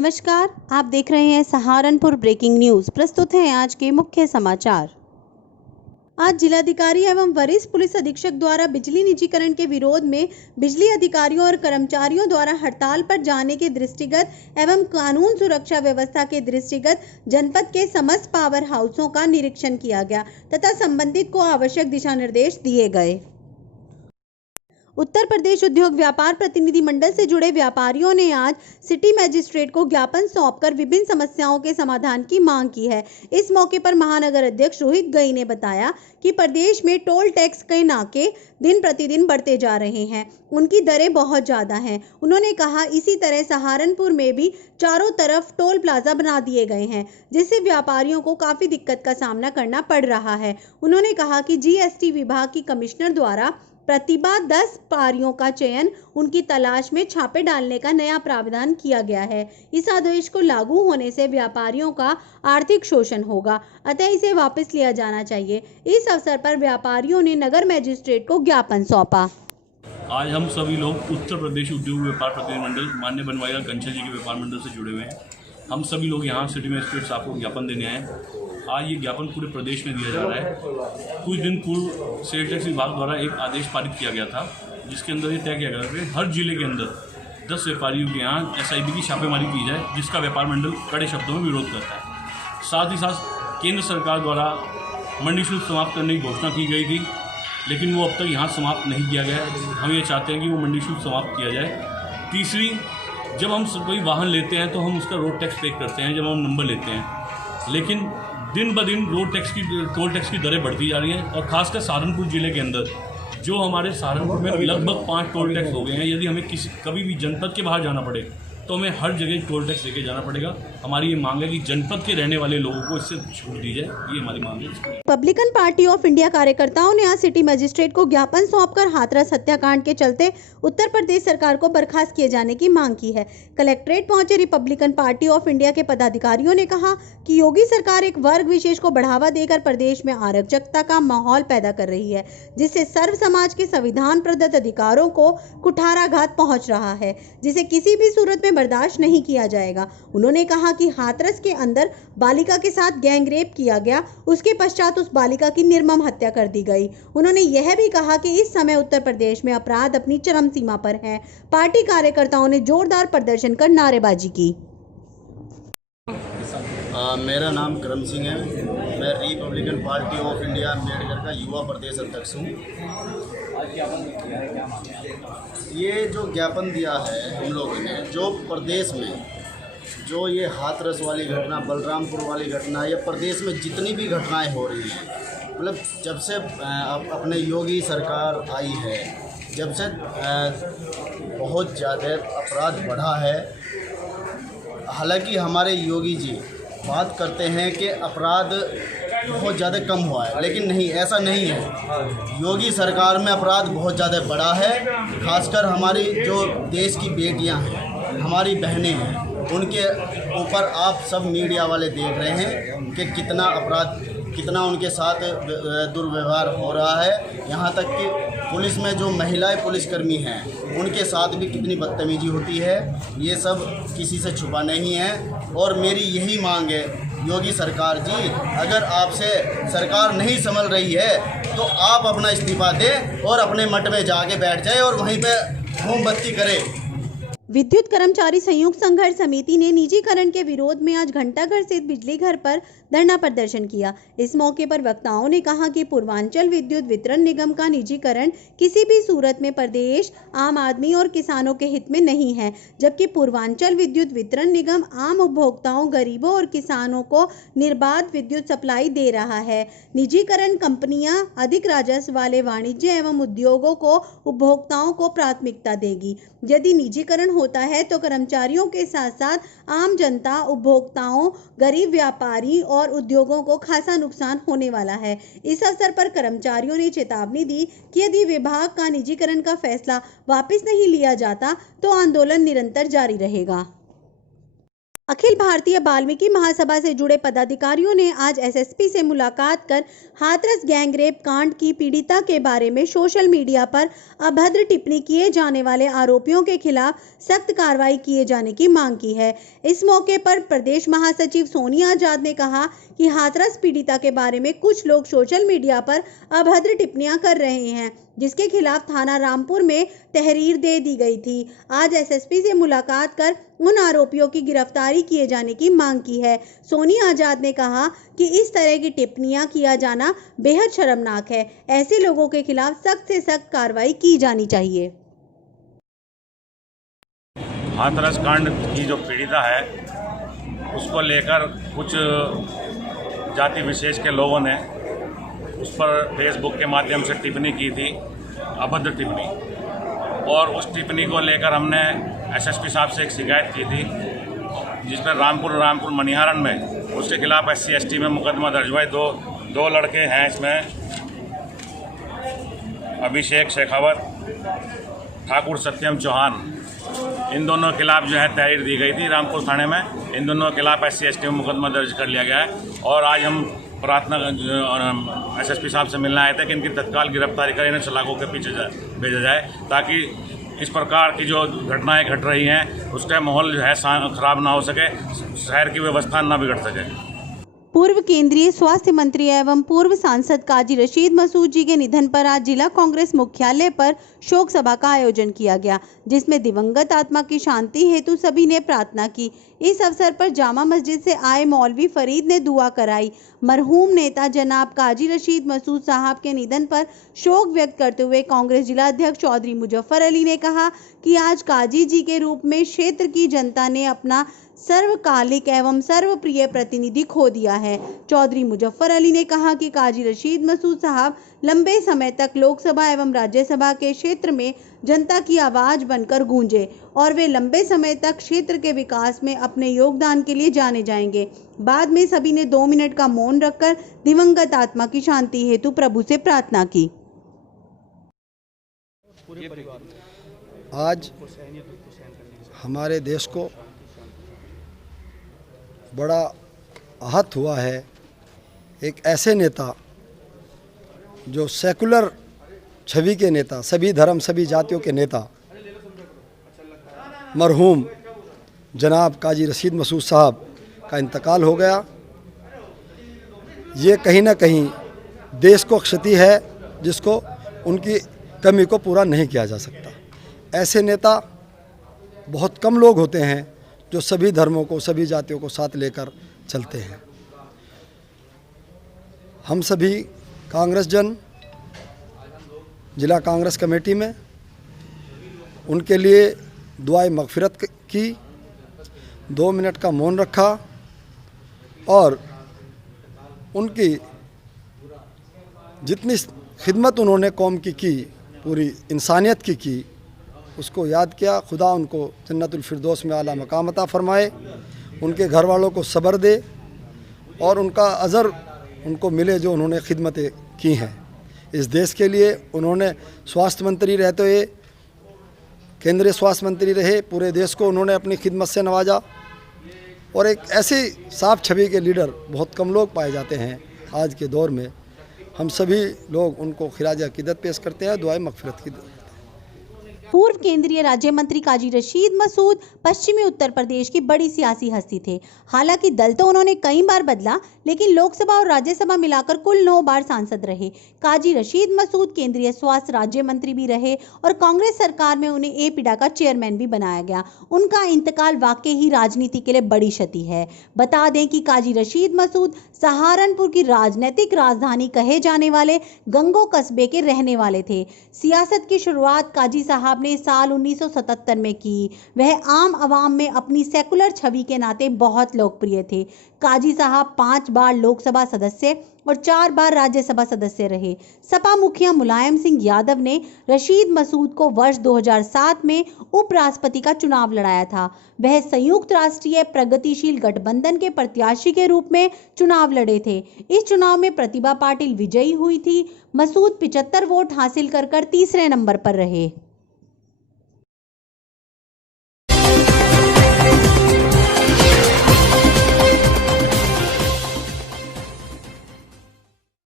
नमस्कार, आप देख रहे हैं सहारनपुर ब्रेकिंग न्यूज़। प्रस्तुत हैं आज के मुख्य समाचार। आज जिलाधिकारी एवं वरिष्ठ पुलिस अधीक्षक द्वारा बिजली निजीकरण के विरोध में बिजली अधिकारियों और कर्मचारियों द्वारा हड़ताल पर जाने के दृष्टिगत एवं कानून सुरक्षा व्यवस्था के दृष्टिगत जनपद के समस्त पावर हाउसों का निरीक्षण किया गया तथा संबंधित को आवश्यक दिशा निर्देश दिए गए। उत्तर प्रदेश उद्योग व्यापार प्रतिनिधि मंडल से जुड़े व्यापारियों ने आज सिटी मजिस्ट्रेट को ज्ञापन सौंपकर विभिन्न समस्याओं के समाधान की मांग की है। इस मौके पर महानगर अध्यक्ष रोहित गई ने बताया कि प्रदेश में टोल टैक्स के नाके दिन प्रतिदिन बढ़ते जा रहे हैं, उनकी दरें बहुत ज्यादा हैं। उन्होंने कहा इसी तरह सहारनपुर में भी चारों तरफ टोल प्लाजा बना दिए गए हैं, जिससे व्यापारियों को काफी दिक्कत का सामना करना पड़ रहा है। उन्होंने कहा कि जीएसटी विभाग की कमिश्नर द्वारा प्रतिभा 10 पारियों का चयन उनकी तलाश में छापे डालने का नया प्रावधान किया गया है। इस आदेश को लागू होने से व्यापारियों का आर्थिक शोषण होगा, अतः इसे वापस लिया जाना चाहिए। इस अवसर पर व्यापारियों ने नगर मजिस्ट्रेट को ज्ञापन सौंपा। आज हम सभी लोग उत्तर प्रदेश उद्योग व्यापार प्रतिनिधिमंडल माननीय बनवारीलाल कंचल जी के व्यापार मंडल से जुड़े हुए हैं। हम सभी लोग यहाँ सिटी मजिस्ट्रेट साहब को ज्ञापन देने आए हैं। आज ये ज्ञापन पूरे प्रदेश में दिया जा रहा है। कुछ दिन पूर्व सेल टैक्स विभाग द्वारा एक आदेश पारित किया गया था, जिसके अंदर ये तय किया गया कि हर जिले के अंदर 10 व्यापारियों के यहाँ SIB की छापेमारी की जाए, जिसका व्यापार मंडल कड़े शब्दों में विरोध करता है। साथ ही साथ केंद्र सरकार द्वारा मंडी शुल्क समाप्त करने की घोषणा की गई थी, लेकिन वो अब तक यहाँ समाप्त नहीं किया गया है। हम ये चाहते हैं कि वो मंडी शुल्क समाप्त किया जाए। तीसरी, जब हम कोई वाहन लेते हैं तो हम उसका रोड टैक्स पे करते हैं जब हम नंबर लेते हैं, लेकिन दिन ब दिन टोल टैक्स की दरें बढ़ती जा रही हैं। और खासकर सहारनपुर ज़िले के अंदर जो हमारे सहारनपुर में लगभग 5 टोल टैक्स हो गए हैं। यदि हमें कभी भी जनपद के बाहर जाना पड़े तो हमें हर जगह टोल टैक्स लेके जाना पड़ेगा। हमारी ये मांग है कि जनपद के रहने वाले लोगों को इससे छूट दी जाए, ये हमारी मांग है। रिपब्लिकन पार्टी ऑफ इंडिया कार्यकर्ताओं ने आज सिटी मजिस्ट्रेट को ज्ञापन सौंपकर हाथरस हत्याकांड के चलते उत्तर प्रदेश सरकार को बर्खास्त किए जाने की मांग की है। कलेक्ट्रेट पहुंचे रिपब्लिकन पार्टी ऑफ इंडिया के पदाधिकारियों ने कहा कि योगी सरकार एक वर्ग विशेष को बढ़ावा देकर प्रदेश में अराजकता का माहौल पैदा कर रही है, जिससे सर्व समाज के संविधान प्रदत्त अधिकारों को कुठाराघात पहुंच रहा है, जिसे किसी भी सूरत में बर्दाश्त नहीं किया जाएगा। उन्होंने कहा कि हाथरस के अंदर बालिका के साथ गैंग रेप किया गया, उसके पश्चात उस बालिका की निर्मम हत्या कर दी गई। उन्होंने यह भी कहा कि इस समय उत्तर प्रदेश में अपराध अपनी चरम सीमा पर है। पार्टी कार्यकर्ताओं ने जोरदार प्रदर्शन कर नारेबाजी की। मेरा नाम करम सिंह है। मैं Republican party of India Ambedkar का युवा प्रदेश अध्यक्ष हूँ। ये जो ज्ञापन दिया है हम लोगों ने, जो प्रदेश में जो ये हाथरस वाली घटना, बलरामपुर वाली घटना, या प्रदेश में जितनी भी घटनाएं हो रही हैं, मतलब जब से अपने योगी सरकार आई है, जब से बहुत ज़्यादा अपराध बढ़ा है। हालांकि हमारे योगी जी बात करते हैं कि अपराध बहुत ज़्यादा कम हुआ है, लेकिन नहीं, ऐसा नहीं है। योगी सरकार में अपराध बहुत ज़्यादा बढ़ा है। खासकर हमारी जो देश की बेटियां हैं, हमारी बहनें हैं, उनके ऊपर आप सब मीडिया वाले देख रहे हैं कि कितना अपराध, कितना उनके साथ दुर्व्यवहार हो रहा है। यहाँ तक कि पुलिस में जो महिलाएं पुलिसकर्मी हैं, उनके साथ भी कितनी बदतमीजी होती है। ये सब किसी से छुपा नहीं है। और मेरी यही मांग है, योगी सरकार जी, अगर आपसे सरकार नहीं संभल रही है तो आप अपना इस्तीफा दें और अपने मठ में जाके बैठ जाए और वहीं पे मोमबत्ती करें। विद्युत कर्मचारी संयुक्त संघर्ष समिति ने निजीकरण के विरोध में आज घंटाघर स्थित बिजली घर पर धरना प्रदर्शन किया। इस मौके पर वक्ताओं ने कहा कि पूर्वांचल विद्युत वितरण निगम का निजीकरण किसी भी सूरत में प्रदेश, आम आदमी और किसानों के हित में नहीं है, जबकि पूर्वांचल विद्युत वितरण निगम आम उपभोक्ताओं, गरीबों और किसानों को निर्बाध विद्युत सप्लाई दे रहा है। निजीकरण कंपनियां अधिक राजस्व वाले वाणिज्य एवं उद्योगों को उपभोक्ताओं को प्राथमिकता देगी। यदि निजीकरण होता है तो कर्मचारियों के साथ साथ आम जनता, उपभोक्ताओं, गरीब व्यापारी और उद्योगों को खासा नुकसान होने वाला है। इस अवसर पर कर्मचारियों ने चेतावनी दी कि यदि विभाग का निजीकरण का फैसला वापस नहीं लिया जाता तो आंदोलन निरंतर जारी रहेगा। अखिल भारतीय वाल्मीकि महासभा से जुड़े पदाधिकारियों ने आज एसएसपी से मुलाकात कर हाथरस गैंगरेप कांड की पीड़िता के बारे में सोशल मीडिया पर अभद्र टिप्पणी किए जाने वाले आरोपियों के खिलाफ सख्त कार्रवाई किए जाने की मांग की है। इस मौके पर प्रदेश महासचिव सोनिया आजाद ने कहा कि हाथरस पीड़िता के बारे में कुछ लोग सोशल मीडिया पर अभद्र टिप्पणियां कर रहे हैं, जिसके खिलाफ थाना रामपुर में तहरीर दे दी गई थी। आज एसएसपी से मुलाकात कर उन आरोपियों की गिरफ्तारी किए जाने की मांग की है। सोनिया आजाद ने कहा कि इस तरह की टिप्पणियां किया जाना बेहद शर्मनाक है। ऐसे लोगों के खिलाफ सख्त से सख्त कार्रवाई की जानी चाहिए। हाथरस कांड की जो पीड़िता है उसको लेकर कुछ जाति विशेष के लोगों ने उस पर फेसबुक के माध्यम से टिप्पणी की थी, अभद्र टिप्पणी, और उस टिप्पणी को लेकर हमने एसएसपी साहब से एक शिकायत की थी, जिस पर रामपुर मनिहारन में उसके खिलाफ SC/ST में मुकदमा दर्ज हुआ है। दो लड़के हैं इसमें, अभिषेक शेखावत, ठाकुर सत्यम चौहान, इन दोनों के खिलाफ जो है तहरीर दी गई थी रामपुर थाने में। इन दोनों के खिलाफ SC/ST में मुकदमा दर्ज कर लिया गया है और आज हम प्रार्थना एसएसपी साहब से मिलने आए थे कि इनकी तत्काल गिरफ्तारी कर इन्हें सलाखों के पीछे भेजा जाए, ताकि इस प्रकार की जो घटनाएं घट रही हैं उसका माहौल जो है खराब ना हो सके, शहर की व्यवस्था ना बिगड़ सके। पूर्व केंद्रीय स्वास्थ्य मंत्री एवं पूर्व सांसद काजी रशीद मसूद जी के निधन पर आज जिला कांग्रेस मुख्यालय पर शोक सभा का आयोजन किया गया, जिसमें दिवंगत आत्मा की शांति हेतु सभी ने प्रार्थना की। इस अवसर पर जामा मस्जिद से आए मौलवी फरीद ने दुआ कराई। मरहूम नेता जनाब काजी रशीद मसूद साहब के निधन पर शोक व्यक्त करते हुए कांग्रेस जिला अध्यक्ष चौधरी मुजफ्फर अली ने कहा कि आज काजी जी के रूप में क्षेत्र की जनता ने अपना सर्वकालिक एवं सर्वप्रिय प्रतिनिधि खो दिया है। चौधरी मुजफ्फर अली ने कहा कि काजी रशीद मसूद साहब लंबे समय तक लोकसभा एवं राज्यसभा के क्षेत्र में जनता की आवाज बनकर गूंजे और वे लंबे समय तक क्षेत्र के विकास में अपने योगदान के लिए जाने जाएंगे। बाद में सभी ने 2 मिनट का मौन रखकर दिवंगत आत्मा की शांति हेतु प्रभु से प्रार्थना की। आज हमारे देश को बड़ा आहत हुआ है। एक ऐसे नेता जो सेकुलर छवि के नेता, सभी धर्म सभी जातियों के नेता, मरहूम जनाब काजी रशीद मसूद साहब का इंतकाल हो गया। ये कहीं ना कहीं देश को क्षति है जिसको उनकी कमी को पूरा नहीं किया जा सकता। ऐसे नेता बहुत कम लोग होते हैं जो सभी धर्मों को, सभी जातियों को साथ लेकर चलते हैं। हम सभी कांग्रेस जन जिला कांग्रेस कमेटी में उनके लिए दुआए मगफिरत की, 2 मिनट का मौन रखा और उनकी जितनी खिदमत उन्होंने कौम की पूरी इंसानियत की उसको याद किया। खुदा उनको जन्नतुल फिरदौस में आला मकाम अता फरमाए, उनके घर वालों को सब्र दे और उनका अज़र उनको मिले जो उन्होंने खिदमतें की हैं इस देश के लिए। उन्होंने स्वास्थ्य मंत्री रहते हुए केंद्रीय स्वास्थ्य मंत्री रहे, पूरे देश को उन्होंने अपनी खिदमत से नवाजा और एक ऐसी साफ छवि के लीडर बहुत कम लोग पाए जाते हैं आज के दौर में। हम सभी लोग उनको खिराज अकीदत पेश करते हैं, दुआए मगफिरत की। पूर्व केंद्रीय राज्य मंत्री काजी रशीद मसूद पश्चिमी उत्तर प्रदेश की बड़ी सियासी हस्ती थे। हालांकि दल तो उन्होंने कई बार बदला, लेकिन लोकसभा और राज्यसभा मिलाकर कुल 9 बार सांसद रहे। काजी रशीद मसूद केंद्रीय स्वास्थ्य राज्य मंत्री भी रहे और कांग्रेस सरकार में उन्हें एपीडा का चेयरमैन भी बनाया गया। उनका इंतकाल वाकई ही राजनीति के लिए बड़ी क्षति है। बता दें कि काजी रशीद मसूद सहारनपुर की राजनीतिक राजधानी कहे जाने वाले गंगो कस्बे के रहने वाले थे। सियासत की शुरुआत काजी साहब ने साल 1977 में की। वह आम आवाम में अपनी सेकुलर छवि के नाते बहुत लोकप्रिय थे। काजी साहब 5 बार लोकसभा सदस्य और 4 बार राज्यसभा सदस्य रहे। सपा मुखिया मुलायम सिंह यादव ने रशीद मसूद को वर्ष 2007 में उपराष्ट्रपति का चुनाव लड़ाया था। वह संयुक्त राष्ट्रीय प्रगतिशील गठबंधन के प्रत्याशी के रूप में चुनाव लड़े थे। इस चुनाव में प्रतिभा पाटिल विजयी हुई थी। मसूद 75 वोट हासिल कर तीसरे नंबर पर रहे।